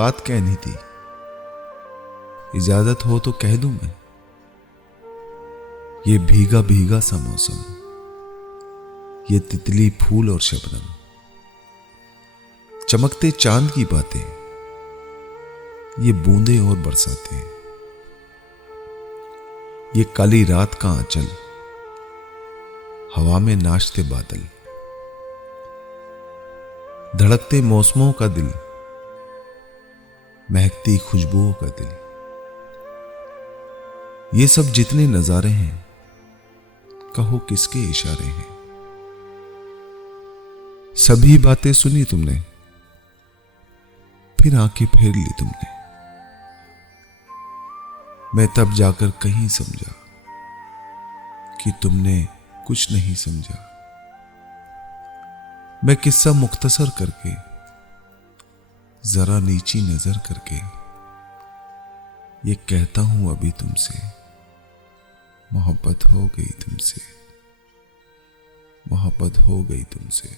बात कहनी थी, इजाजत हो तो कह दूं मैं। ये भीगा भीगा सा मौसम, ये तितली फूल और शबनम, चमकते चांद की बातें, ये बूंदे और बरसाते, ये काली रात का आंचल, हवा में नाचते बादल, धड़कते मौसमों का दिल, महकती खुशबुओं का दिल, ये सब जितने नजारे हैं, कहो किसके इशारे हैं। सभी बातें सुनी तुमने, फिर आंखें फेर ली तुमने। मैं तब जाकर कहीं समझा कि तुमने कुछ नहीं समझा। मैं किस्सा मुख्तसर करके, जरा नीची नजर करके, ये कहता हूं अभी तुमसे, मोहब्बत हो गई तुमसे, मोहब्बत हो गई तुमसे।